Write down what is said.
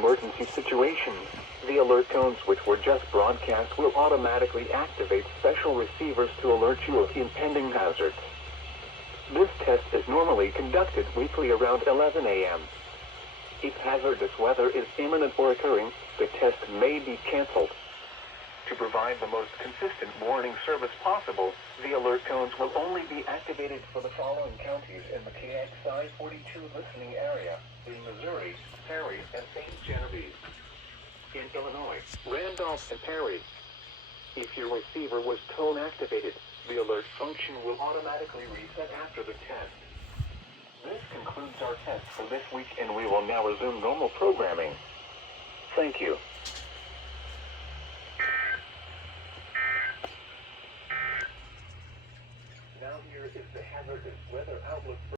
emergency situations. The alert tones which were just broadcast will automatically activate special receivers to alert you of impending hazards. This test is normally conducted weekly around 11 a.m. If hazardous weather is imminent or occurring, the test may be canceled. To provide the most consistent warning service possible, the alert tones will only be activated for the following counties in the KXI42 listening area: in Missouri, Perry, and St. Genevieve. In Illinois, Randolph and Perry. If your receiver was tone activated, the alert function will automatically reset after the test. This concludes our test for this week, and we will now resume normal programming. Thank you. Now here is the hazardous weather outlook.